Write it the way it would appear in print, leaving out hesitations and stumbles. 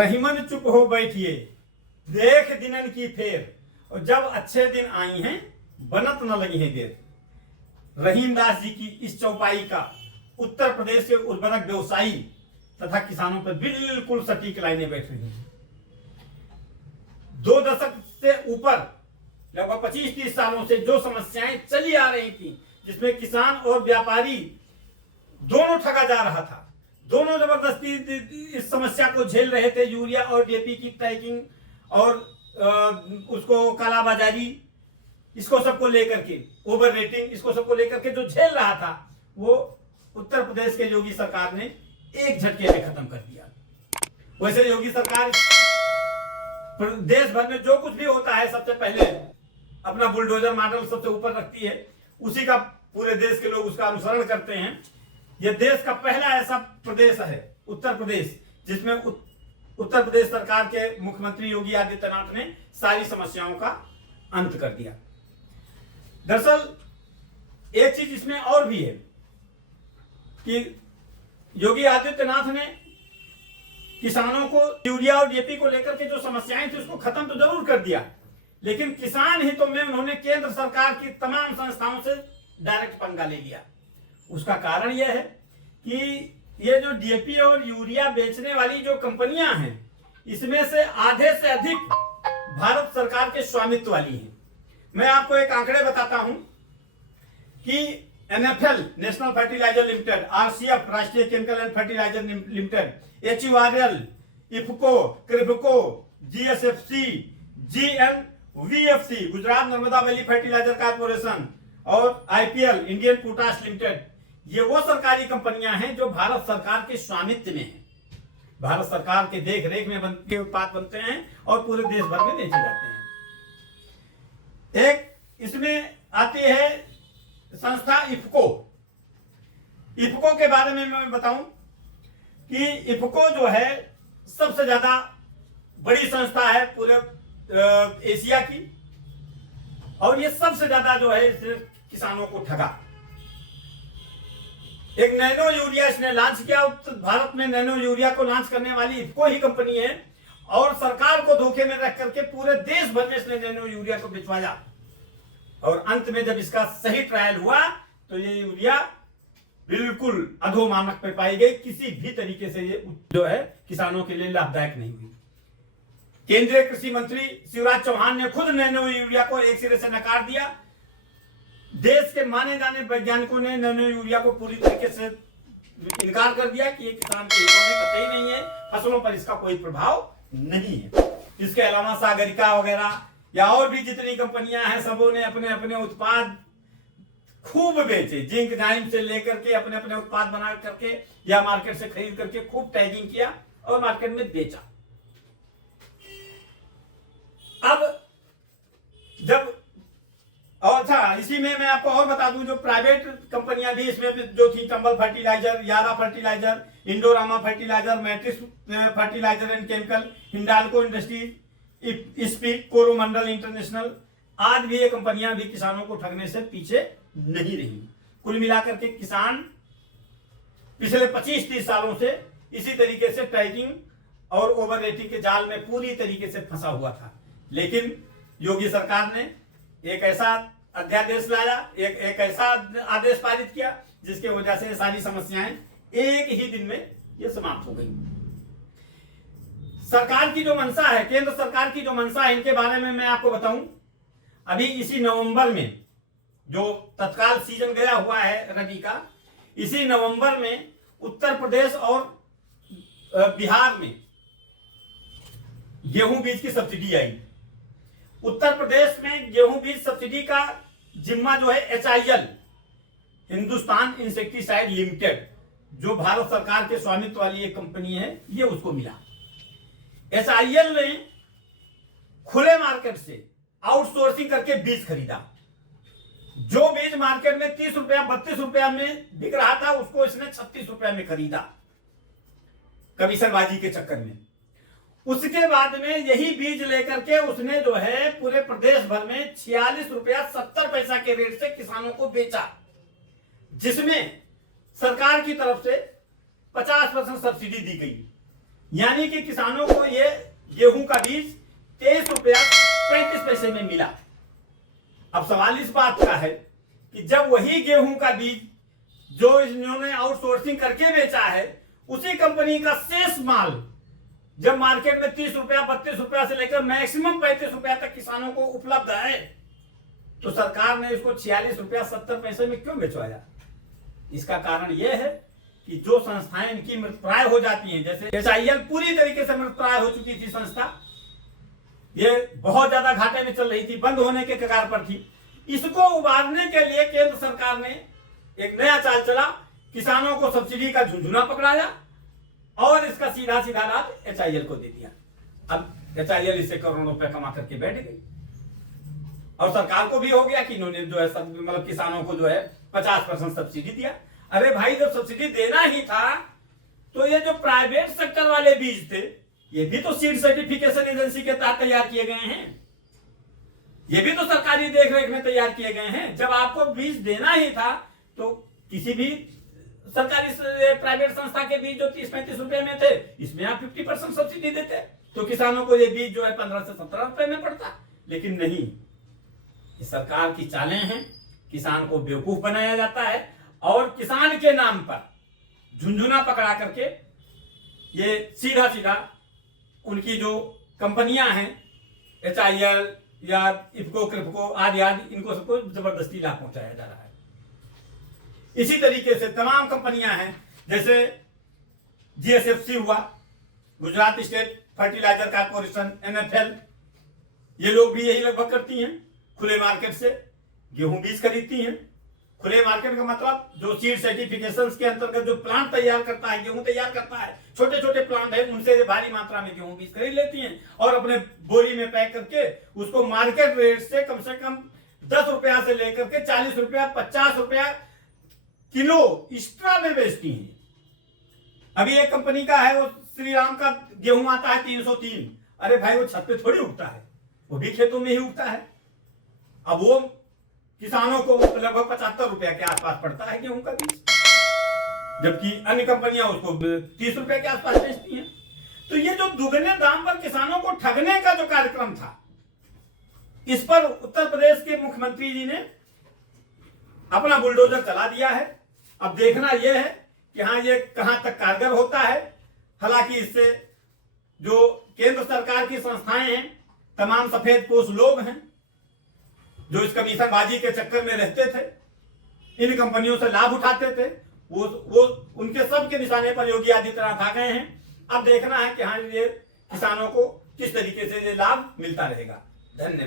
रहीमन चुप हो बैठिए, देख दिनन की फेर, और जब अच्छे दिन आई हैं बनत न लगी है देर। रहीम दास जी की इस चौपाई का उत्तर प्रदेश के उर्वरक व्यवसायी तथा किसानों पर बिल्कुल सटीक लाइनें बैठ रही हैं। 2 दशक से ऊपर लगभग 25-30 सालों से जो समस्याएं चली आ रही थी, जिसमें किसान और व्यापारी दोनों ठगा जा रहा था, दोनों जबरदस्ती इस समस्या को झेल रहे थे। यूरिया और डीएपी की टैगिंग और उसको कालाबाजारी, इसको सबको लेकर के ओवर रेटिंग, इसको सबको लेकर के जो झेल रहा था, वो उत्तर प्रदेश के योगी सरकार ने एक झटके में खत्म कर दिया। वैसे योगी सरकार देश भर में जो कुछ भी होता है सबसे पहले अपना बुलडोजर मॉडल सबसे ऊपर रखती है, उसी का पूरे देश के लोग उसका अनुसरण करते हैं। यह देश का पहला ऐसा प्रदेश है उत्तर प्रदेश, जिसमें उत्तर प्रदेश सरकार के मुख्यमंत्री योगी आदित्यनाथ ने सारी समस्याओं का अंत कर दिया। दरअसल एक चीज इसमें और भी है कि योगी आदित्यनाथ ने किसानों को यूरिया और डीएपी को लेकर के जो समस्याएं थी उसको खत्म तो जरूर कर दिया, लेकिन किसान हितों में उन्होंने केंद्र सरकार की तमाम संस्थाओं से डायरेक्ट पंगा ले लिया। उसका कारण यह है कि ये जो डीएपी और यूरिया बेचने वाली जो कंपनियां हैं, इसमें से आधे से अधिक भारत सरकार के स्वामित्व वाली हैं। मैं आपको एक आंकड़े बताता हूं कि NFL National Fertilizer Limited, RCF Rashtriya Chemical and Fertilizer Limited, HURL, IFFCO, KRIBHCO, GSFC, GNVFC Gujarat Narmada Valley Fertilizer Corporation और आईपीएल इंडियन पोटाश लिमिटेड, ये वो सरकारी कंपनियां हैं जो भारत सरकार के स्वामित्व में हैं। भारत सरकार के देख रेख में के उत्पाद बनते हैं और पूरे देश भर में बेचे जाते हैं। एक इसमें आती है संस्था इफको। इफको के बारे में मैं बताऊं कि इफको जो है सबसे ज्यादा बड़ी संस्था है पूरे एशिया की, और ये सबसे ज्यादा जो है इसने किसानों को ठगा। एक नैनो यूरिया इसने लॉन्च किया। भारत में नैनो यूरिया को लॉन्च करने वाली इफको ही कंपनी है, और सरकार को धोखे में रख करके पूरे देश भर में इसने नैनो यूरिया को बिचवाया। और अंत में जब इसका सही ट्रायल हुआ तो ये यूरिया बिल्कुल अधोमानक पे पाई गई, किसी भी तरीके से ये जो है किसानों के लिए लाभदायक नहीं हुई। केंद्रीय कृषि मंत्री शिवराज चौहान ने खुद नैनो यूरिया को एक सिरे से नकार दिया। देश के माने जाने वैज्ञानिकों ने नैनो यूरिया को पूरी तरीके से इनकार कर दिया कि ये किसान के हितों में कतई नहीं है, फसलों पर इसका कोई प्रभाव नहीं है। इसके अलावा सागरिका वगैरह या और भी जितनी कंपनियां हैं, सबों ने अपने अपने उत्पाद खूब बेचे। जिंक जाइम से लेकर के अपने अपने उत्पाद बना करके या मार्केट से खरीद करके खूब टैगिंग किया और मार्केट में बेचा। अब जब और अच्छा, इसी में मैं आपको और बता दूं, जो प्राइवेट कंपनियां भी इसमें जो थी, Chambal fertiliser, Yara fertiliser, Indorama fertiliser, matrix fertiliser and chemical, Hindalco industries, SPIC, Coromandel international, आज भी ये कंपनियां भी किसानों को ठगने से पीछे नहीं रही। कुल मिलाकर के किसान पिछले 25-30 सालों से इसी तरीके से टैगिंग और ओवर रेटिंग के जाल में पूरी तरीके से फंसा हुआ था। लेकिन योगी सरकार ने एक ऐसा अध्यादेश लाया, एक ऐसा आदेश पारित किया जिसके वजह से सारी समस्याएं एक ही दिन में ये समाप्त हो गई। सरकार की जो मंशा है, केंद्र सरकार की जो मंशा है, इनके बारे में मैं आपको बताऊं। अभी इसी नवंबर में जो तत्काल सीजन गया हुआ है रबी का, इसी नवंबर में उत्तर प्रदेश और बिहार में गेहूं बीज की सब्सिडी आई। उत्तर प्रदेश में गेहूं बीज सब्सिडी का जिम्मा जो है एचआईएल, हिंदुस्तान इंसेक्टिसाइड लिमिटेड, जो भारत सरकार के स्वामित्व वाली एक कंपनी है, ये उसको मिला। एचआईएल ने खुले मार्केट से आउटसोर्सिंग करके बीज खरीदा। जो बीज मार्केट में 30 रुपया 32 रुपया में बिक रहा था, उसको इसने 36 रुपया में खरीदा कमीशनबाजी के चक्कर में। उसके बाद में यही बीज लेकर के उसने जो है पूरे प्रदेश भर में 46 रुपया 70 पैसा के रेट से किसानों को बेचा, जिसमें सरकार की तरफ से 50% सब्सिडी दी गई। यानी कि किसानों को ये गेहूं का बीज 23 रुपया 35 पैसे में मिला। अब सवाल इस बात का है कि जब वही गेहूं का बीज जो इन्होंने आउटसोर्सिंग करके बेचा है, उसी कंपनी का शेष माल जब मार्केट में 30 रुपया 32 रुपया से लेकर मैक्सिमम 35 रुपया तक किसानों को उपलब्ध है, तो सरकार ने इसको 46 रुपया 70 पैसे में क्यों बेचवाया? इसका कारण यह है कि जो संस्थाएं इनकी मृतप्राय हो जाती हैं, जैसे HIL पूरी तरीके से मृतप्राय हो चुकी थी संस्था, ये बहुत ज्यादा घाटे में चल रही थी, बंद होने के कगार पर थी। इसको उबारने के लिए केंद्र सरकार ने एक नया चाल चला, किसानों को सब्सिडी का झुंझुना पकड़ाया और इसका सीधा सीधा लाभ HIL को दे दिया। अब HIL इससे करोड़ों रुपए कमा करके बैठ गई और सरकार को भी हो गया कि इन्होंने जो है मतलब किसानों को जो है 50% सब्सिडी दिया। अरे भाई, जब सब्सिडी देना ही था तो ये जो प्राइवेट सेक्टर वाले बीज थे, ये भी तो सीड सर्टिफिकेशन एजेंसी के तहत तैयार किए गए हैं, ये भी तो सरकारी देखरेख में तैयार किए गए हैं। जब आपको बीज देना ही था तो किसी भी सरकारी प्राइवेट संस्था के बीज जो 30-35 रुपए में थे, इसमें आप 50% सब्सिडी देते तो किसानों को ये बीज जो है 15 से 17 रुपए में पड़ता। लेकिन नहीं, ये सरकार की चालें हैं, किसान को बेवकूफ बनाया जाता है और किसान के नाम पर झुंझुना पकड़ा करके ये सीधा सीधा उनकी जो कंपनियां हैं HIL या इफको क्रिप्को आदि आदि, इनको सबको जबरदस्ती लाभ पहुंचाया जा रहा है। इसी तरीके से तमाम कंपनियां हैं, जैसे GSFC हुआ, Gujarat state fertiliser corporation, MFL, ये लोग भी यही लगभग करती हैं, खुले मार्केट से गेहूं बीज खरीदती हैं। खुले मार्केट का मतलब जो सीड सर्टिफिकेशंस के अंतर्गत जो प्लांट तैयार करता है, गेहूं तैयार करता है, छोटे छोटे प्लांट है, उनसे भारी मात्रा में गेहूं बीज खरीद लेती हैं और अपने बोरी में पैक करके उसको मार्केट रेट से कम 10 रुपया से लेकर के 40 रुपया 50 रुपया किलो एक्स्ट्रा में बेचती हैं। अभी एक कंपनी का है, वो श्री राम का गेहूं आता है 303। अरे भाई, वो छत पे थोड़ी उगता है, वो भी खेतों में ही उगता है। अब वो किसानों को लगभग 75 रुपया के आसपास पड़ता है गेहूं का बीज, जबकि अन्य कंपनियां उसको 30 रुपए के आसपास बेचती हैं। तो ये जो दुगने दाम पर किसानों को ठगने का जो कार्यक्रम था, इस पर उत्तर प्रदेश के मुख्यमंत्री जी ने अपना बुलडोजर चला दिया है। अब देखना यह है कि हाँ, ये कहां तक कारगर होता है। हालांकि इससे जो केंद्र सरकार की संस्थाएं हैं, तमाम सफेदपोश लोग हैं जो इस कमीशनबाजी के चक्कर में रहते थे, इन कंपनियों से लाभ उठाते थे, वो उनके सब के निशाने पर योगी आदित्यनाथ आ गए हैं। अब देखना है कि हाँ, ये किसानों को किस तरीके से ये लाभ मिलता रहेगा। धन्यवाद।